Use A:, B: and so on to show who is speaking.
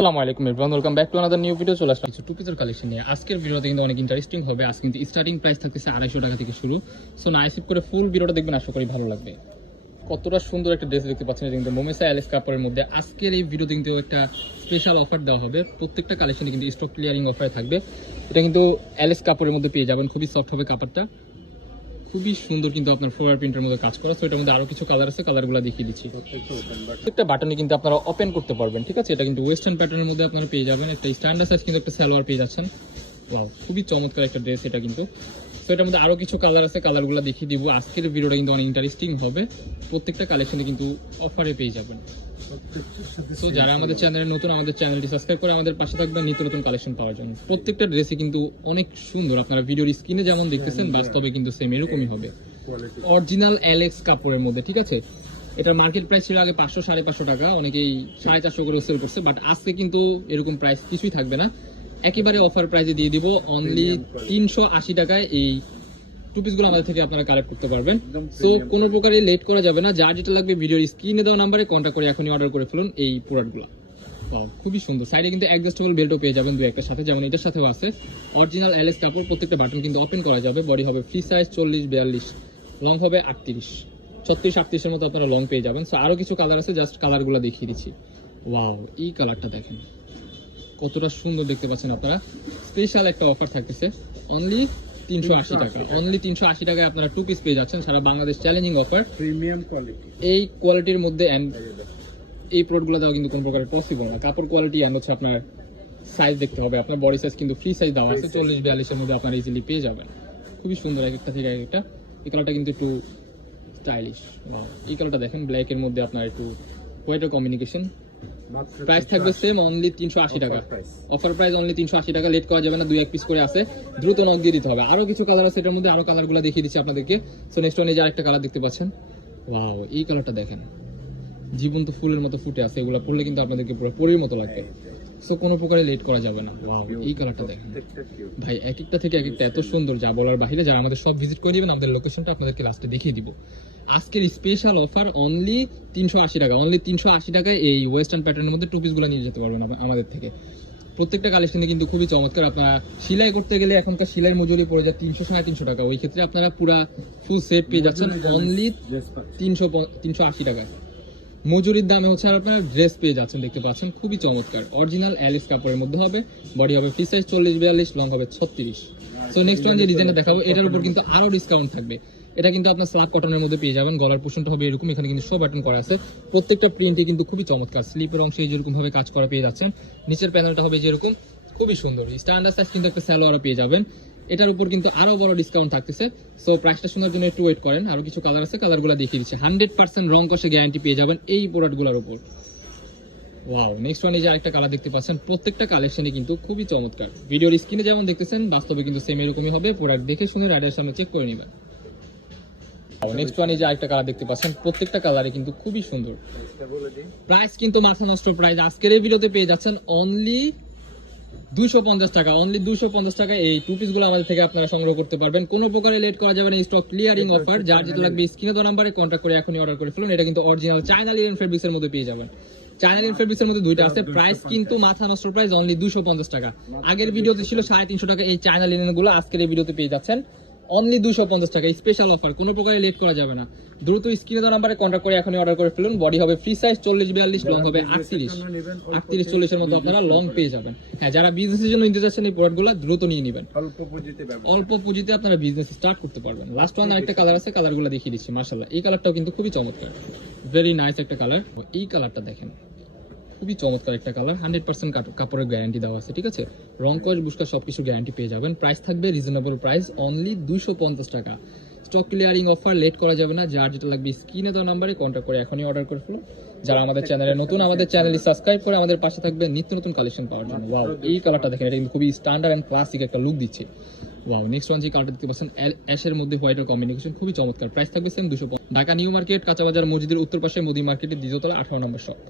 A: collection কিন্তু আশা করি ভালো লাগবে কতটা সুন্দর একটা ড্রেস দেখতে পাচ্ছেন মোমেসা মধ্যে আজকের এই কিন্তু একটা স্পেশাল অফার দেওয়া হবে প্রত্যেকটা কালেকশনে কিন্তু স্টক ক্লিয়ারিং অফার থাকবে এটা কিন্তু অ্যালিস কাপড়ের মধ্যে পেয়ে যাবেন খুবই সফট হবে কাপড়টা খুবই সুন্দর কিন্তু আপনার ফ্লোয়ার প্রিন্টের মধ্যে কাজ করা সো এটার মধ্যে আরও কিছু কালার আছে কালারগুলো দেখিয়ে দিচ্ছি একটা বাটনে কিন্তু আপনারা ওপেন করতে পারবেন ঠিক আছে এটা কিন্তু ওয়েস্টার্ন প্যাটার্নের মধ্যে আপনারা পেয়ে যাবেন একটা স্ট্যান্ডার্ড সাইজ কিন্তু একটা সালোয়ার পেয়ে যাচ্ছেন খুবই চমৎকার একটা ড্রেস এটা কিন্তু তো এটার মধ্যে আরও কিছু কালার আছে কালারগুলো দেখিয়ে দিব আজকের ভিডিওটা কিন্তু অনেক ইন্টারেস্টিং হবে প্রত্যেকটা কালেকশনে কিন্তু অফারে পেয়ে যাবেন তো যারা আমাদের চ্যানেলে নতুন আমাদের চ্যানেলটি সাবস্ক্রাইব করে আমাদের পাশে থাকবেন নিত্য নতুন কালেকশন পাওয়ার জন্য প্রত্যেকটা ড্রেসে কিন্তু অনেক সুন্দর আপনারা ভিডিওর স্ক্রিনে যেমন দেখতেছেন বাস্তবে কিন্তু সেম এরকমই হবে অরিজিনাল অ্যালেক্স কাপড়ের মধ্যে ঠিক আছে এটার মার্কেট প্রাইস ছিল আগে পাঁচশো সাড়ে পাঁচশো টাকা অনেকেই সাড়ে চারশো করে সেল করছে বাট আজকে কিন্তু এরকম প্রাইস কিছুই থাকবে না একেবারে অফার প্রাইজে দিয়ে দিব অনলি তিনশো আশি টাকায় এই টু পিসগুলো আমাদের থেকে আপনারা কালেক্ট করতে পারবেন সো কোনো প্রকারে লেট করা যাবে না যার যেটা লাগবে ভিডিওর স্ক্রিনে দেওয়া নাম্বারে কন্ট্যাক্ট করে এখনই অর্ডার করে ফেলুন এই প্রোডাক্টগুলো খুবই সুন্দর সাইডে কিন্তু অ্যাডজাস্টেবল বেল্টও পেয়ে যাবেন দু একটার সাথে যেমন এটার সাথেও আছে অরিজিনাল এলএস কাপড় প্রত্যেকটা বাটন কিন্তু ওপেন করা যাবে বডি হবে ফ্রি সাইজ চল্লিশ বিয়াল্লিশ লং হবে আটত্রিশ ছত্রিশ আটত্রিশের মতো আপনারা লং পেয়ে যাবেন সো আরও কিছু কালার আছে জাস্ট কালারগুলো দেখিয়ে দিচ্ছি ওয়াও এই কালারটা দেখেন কতটা সুন্দর দেখতে পাচ্ছেন আপনারা স্পেশাল একটা অফার থাকতেছে অনলি তিনশো আশি টাকা অনলি তিনশো আশি টাকায় আপনারা টু পিস পেয়ে যাচ্ছেন সারা Bangladesh challenging offer
B: premium quality
A: এই কোয়ালিটির মধ্যে এই প্রোডগুলো দেওয়া কিন্তু কোনো প্রকারের পসিবল না কাপড় কোয়ালিটি অ্যান্ড হচ্ছে আপনার সাইজ দেখতে হবে আপনার বডি সাইজ কিন্তু ফ্রি সাইজ দেওয়া আছে চল্লিশ বিয়াল্লিশের মধ্যে আপনার ইজিলি পেয়ে যাবেন খুবই সুন্দর এক একটা থেকে এক একটা এই কালারটা কিন্তু একটু স্টাইলিশ এই কালারটা দেখেন ব্ল্যাকের মধ্যে আপনার একটু হোয়াইটের কমিউনিকেশন প্রাইস থাকবে সেম অনলি তিনশো আশি টাকা অফার প্রাইস অনলি তিনশো আশি টাকা লেট করা যাবে না দুই এক পিস করে আছে দ্রুত নক দিয়ে দিতে হবে আরো কিছু কালার আছে এটার মধ্যে আরো কালারগুলো দেখিয়ে দিচ্ছি আপনাদেরকে সো নেক্সট ওয়ান এই যে আরেকটা কালার দেখতে পাচ্ছেন ওয়াও এই কালারটা দেখেন জীবন্ত ফুলের মতো ফুটে আছে এগুলো পড়লে কিন্তু আপনাদেরকে পুরো পরির মতো লাগবে সো কোনো প্রকারে লেট করা যাবে না এই কালারটা দেখেন ভাই এক একটা থেকে এক একটা এত সুন্দর যা বলার বাইরে যারা আমাদের সব ভিজিট করে নেবেন আমাদের লোকেশনটা আপনাদেরকে লাস্টে দেখিয়ে দিব আজকের স্পেশাল অফার অনলি তিনশো আশি টাকা অনলি তিনশো আশি টাকায় এই ওয়েস্টার্ন প্যাটার্নের মধ্যে টুপিসগুলো নিয়ে যেতে পারবেন আমাদের থেকে প্রত্যেকটা কালেকশনে কিন্তু খুবই চমৎকার আপনারা সেলাই করতে গেলে এখনকার সেলাই মজুরি পড়ে যায় তিনশো সাড়ে তিনশো টাকা ওই ক্ষেত্রে আপনারা পুরা ফুল সেট পেয়ে যাচ্ছেন অনলি তিনশো তিনশো আশি টাকায় মজুরির দামে হচ্ছে আর আপনারা ড্রেস পেয়ে যাচ্ছেন দেখতে পাচ্ছেন খুবই চমৎকার অরিজিনাল অ্যালিস কাপড়ের মধ্যে হবে বডি হবে ফ্রি সাইজ চল্লিশ বিয়াল্লিশ লং হবে ছত্রিশ সো নেক্সট ওয়ান যে ডিজাইনটা দেখাবো এটার উপর কিন্তু আরও ডিসকাউন্ট থাকবে এটা কিন্তু আপনার স্লাব কটনের মধ্যে পেয়ে যাবেন গলার পোষণটা হবে এরকম এখানে কিন্তু সব বাটন করা আছে প্রত্যেকটা প্রিন্টে কিন্তু খুবই চমৎকার স্লিপের অংশে যেরকমভাবে কাজ করা পেয়ে যাচ্ছেন নিচের প্যানেলটা হবে যেরকম খুবই সুন্দর স্ট্যান্ডার্ড সাইজ কিন্তু একটা স্যালোয়ারও পেয়ে যাবেন এটার উপর কিন্তু আরও বড় ডিসকাউন্ট থাকতেছে সো প্রাইসটা শোনার জন্য একটু ওয়েট করেন আরও কিছু কালার আছে কালারগুলো দেখিয়ে দিচ্ছে হান্ড্রেড পার্সেন্ট রং কষে গ্যারান্টি পেয়ে যাবেন এই প্রোডাক্টগুলোর উপর ওয়াও নেক্সট ওয়ানে এই যে আরেকটা কালার দেখতে পাচ্ছেন প্রত্যেকটা কালেকশনে কিন্তু খুবই চমৎকার ভিডিওর স্ক্রিনে যেমন দেখতেছেন বাস্তবে কিন্তু সেম এরকমই হবে প্রোডাক্ট দেখে শুনে রাইডার সামনে চেক করে নেবেন নেক্সট ওয়ানে এই যে আরেকটা কালার দেখতে পাচ্ছেন প্রত্যেকটা কালারই কিন্তু খুবই সুন্দর প্রাইস কিন্তু মাথা নষ্ট প্রাইস আজকের এই ভিডিওতে পেয়ে যাচ্ছেন অনলি দুশো পঞ্চাশ টাকা অনলি টাকা এই টু পিসগুলো আমাদের থেকে আপনারা সংগ্রহ করতে পারবেন কোনো প্রকারে লেট করা যাবে না স্টক ক্লিয়ারিং অফার যার যেটা লাগবে স্ক্রিনে নাম্বারে কন্ট্যাক্ট করে এখনই অর্ডার করে ফেলুন এটা কিন্তু অরিজিনাল চায়না লিলেন ফেব্রিক্সের মধ্যে পেয়ে যাবেন লিন ফেব্রিক্সের মধ্যে দুইটা আছে প্রাইস কিন্তু মাথা নষ্ট প্রাইস অনলি দুশো পঞ্চাশ টাকা আগের ভিডিওতে ছিল সাড়ে তিনশো টাকা এই চ্যানেল গুলো আজকের এই ভিডিওতে পেয়ে যাচ্ছেন অনলি দুশো পঞ্চাশ টাকা স্পেশাল অফার কোনো প্রকারে লেট করা যাবে না দ্রুত স্ক্রিনে দেওয়া নাম্বারে কন্ট্যাক্ট করে এখনই অর্ডার করে ফেলুন বডি হবে ফ্রি সাইজ চল্লিশ বিয়াল্লিশ লং হবে আটত্রিশ আটত্রিশ চল্লিশের মতো আপনারা লং পেয়ে যাবেন হ্যাঁ যারা বিজনেসের জন্য নিতে চাচ্ছেন এই প্রোডাক্টগুলো দ্রুত নিয়ে নেবেন অল্প পুঁজিতে অল্প পুঁজিতে আপনারা বিজনেস স্টার্ট করতে পারবেন লাস্ট ওয়ান আরেকটা কালার আছে কালারগুলো দেখিয়ে দিচ্ছি মার্শাল্লাহ এই কালারটাও কিন্তু খুবই চমৎকার ভেরি নাইস একটা কালার এই কালারটা দেখেন খুবই চমৎকার একটা কালার হান্ড্রেড পার্সেন্ট কাপড়ের গ্যারান্টি দেওয়া আছে ঠিক আছে রং কস বুসকা সব কিছু গ্যারান্টি পেয়ে যাবেন প্রাইস থাকবে রিজনেবল প্রাইস অনলি দুশো পঞ্চাশ টাকা স্টক ক্লিয়ারিং অফার লেট করা যাবে না যার যেটা লাগবে স্ক্রিনে দেওয়া নাম্বারে কন্ট্যাক্ট করে এখনই অর্ডার করে ফেলুন যারা আমাদের চ্যানেলে নতুন আমাদের চ্যানেলটি সাবস্ক্রাইব করে আমাদের পাশে থাকবে নিত্য নতুন কালেকশন পাওয়ার জন্য ওয়াও এই কালারটা দেখেন এটা কিন্তু খুবই স্ট্যান্ডার্ড অ্যান্ড ক্লাসিক একটা লুক দিচ্ছে ওয়াও নেক্সট ওয়ান যে কালারটা দেখতে পাচ্ছেন অ্যাশের মধ্যে হোয়াইটের কম্বিনেশন খুবই চমৎকার প্রাইস থাকবে সেম দুশো ঢাকা নিউ মার্কেট কাঁচাবাজার মসজিদের উত্তর পাশে মোদি মার্কেটের দ্বিতীয়তলা আঠারো নম্বর শপ